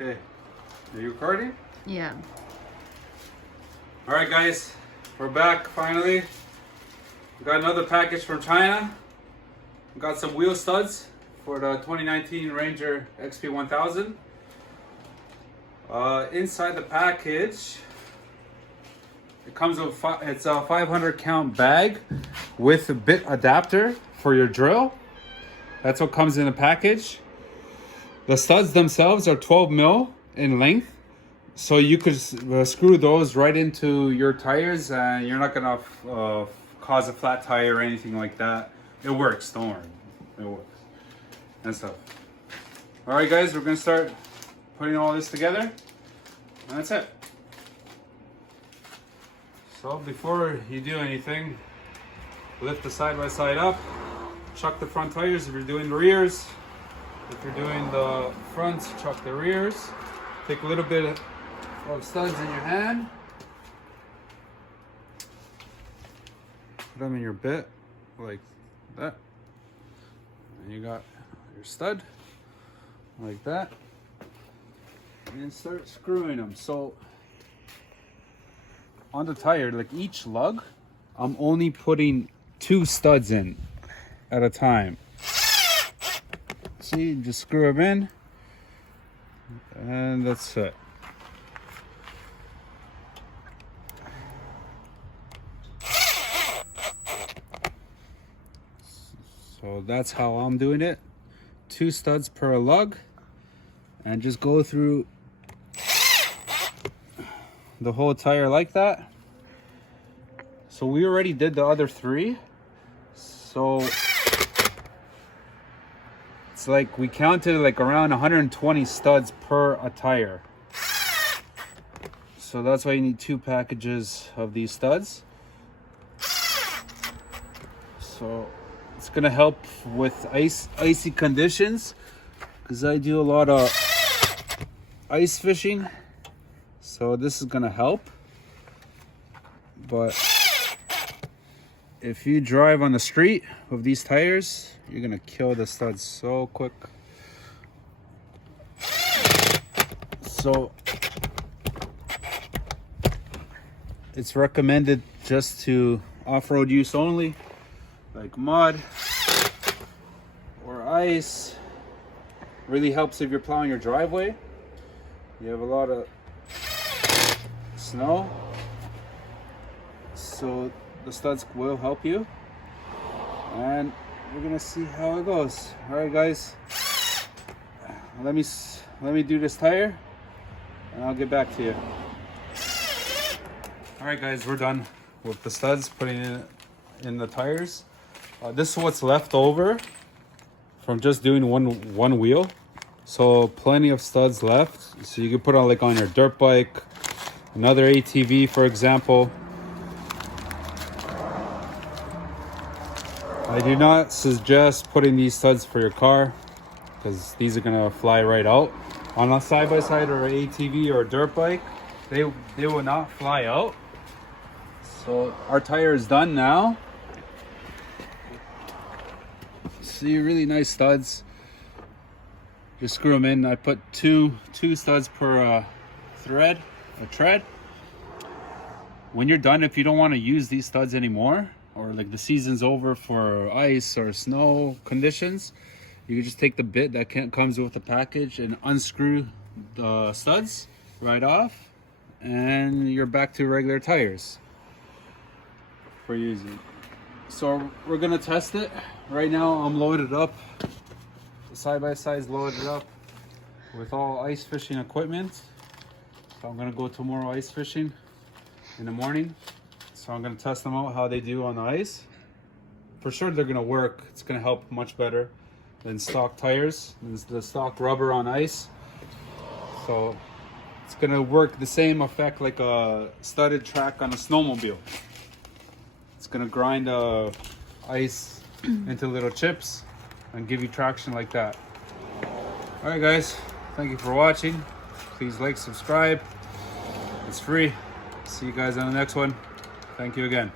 Okay, are you recording? Yeah. All right, guys, we're back finally. We got another package from China. We got some wheel studs for the 2019 Ranger XP1000. Inside the package, it comes with it's a 500 count bag with a bit adapter for your drill. That's what comes in the package. The studs themselves are 12 mil in length, so you could screw those right into your tires and you're not gonna cause a flat tire or anything like that. It works, don't worry, it works and stuff. All right, guys, we're gonna start putting all this together, and that's it. So before you do anything, lift the side-by-side up, chuck the front tires if you're doing the rears. If you're doing the fronts, chuck the rears. Take a little bit of studs in your hand. Put them in your bit like that. And you got your stud like that. And start screwing them. So on the tire, like each lug, I'm only putting 2 studs in at a time. See, just screw them in, and that's it. So that's how I'm doing it. 2 studs per lug, and just go through the whole tire like that. So we already did the other 3. So it's like we counted like around 120 studs per a tire. So that's why you need 2 packages of these studs. So it's gonna help with icy conditions, because I do a lot of ice fishing. So this is gonna help. But if you drive on the street with these tires, you're gonna kill the studs so quick. So it's recommended just to off-road use only, like mud or ice. Really helps if you're plowing your driveway. You have a lot of snow, so the studs will help you. And we're gonna see how it goes. All right, guys, let me do this tire and I'll get back to you. All right, guys, we're done with the studs, putting it in the tires. This is what's left over from just doing one wheel. So plenty of studs left, so you can put on like on your dirt bike, another ATV, for example. I do not suggest putting these studs for your car, because these are gonna fly right out. On a side-by-side or an ATV or a dirt bike, they will not fly out. So our tire is done now. See, really nice studs. Just screw them in. I put two studs per tread. When you're done, if you don't want to use these studs anymore, or like the season's over for ice or snow conditions, you can just take the bit that comes with the package and unscrew the studs right off, and you're back to regular tires for using. So we're gonna test it. Right now I'm loaded up. The side-by-side's loaded up with all ice fishing equipment. So I'm gonna go tomorrow ice fishing in the morning. So I'm gonna test them out, how they do on the ice. For sure they're gonna work. It's gonna help much better than stock tires, than the stock rubber on ice. So it's gonna work the same effect like a studded track on a snowmobile. It's gonna grind ice into little chips and give you traction like that. All right, guys, thank you for watching. Please like, subscribe. It's free. See you guys on the next one. Thank you again.